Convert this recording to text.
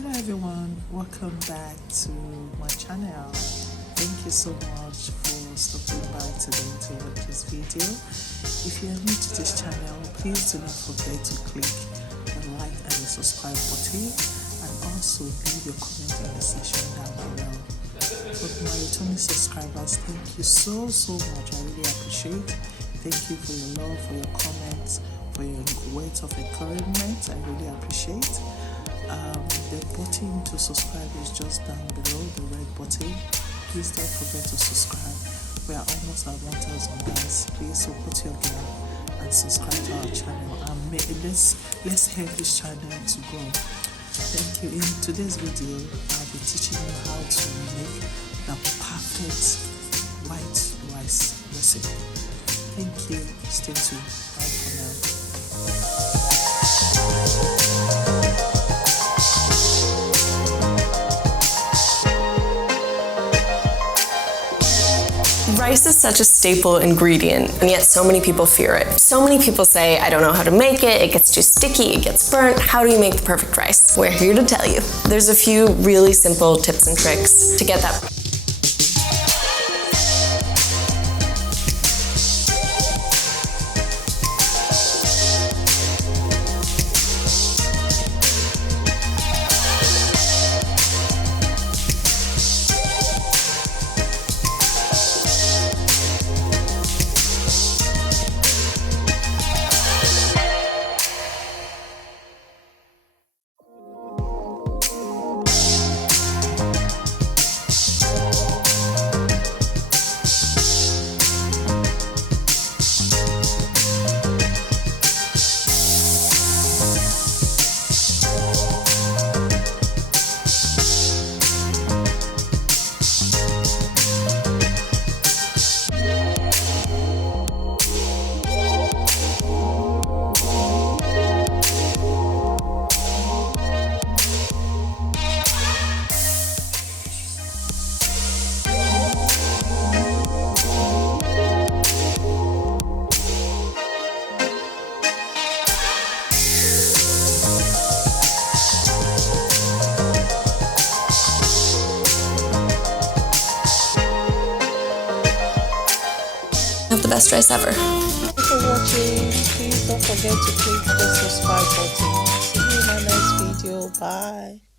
Hello everyone, welcome back to my channel. Thank you so much for stopping by today to watch this video. If you are new to this channel, please do not forget to click the like and the subscribe button, and also leave your comment in the section down below. For my returning subscribers, thank you so much. I really appreciate. Thank you for your love, for your comments, for your words of encouragement. I really appreciate. The button to subscribe is just down below, the red button. Please don't forget to subscribe. We are almost at 1,000 guys. Please support your girl and subscribe to our channel, and let's help this channel to grow. Thank you. In today's video, I'll be teaching you how to make the perfect white rice recipe. Thank you. Stay tuned. Bye for now. Rice is such a staple ingredient, and yet so many people fear it. So many people say, I don't know how to make it, it gets too sticky, it gets burnt, how do you make the perfect rice? We're here to tell you. There's a few really simple tips and tricks to get that. Have the best rice ever. Thank you for watching. Please don't forget to click the subscribe button. See you in my next video. Bye.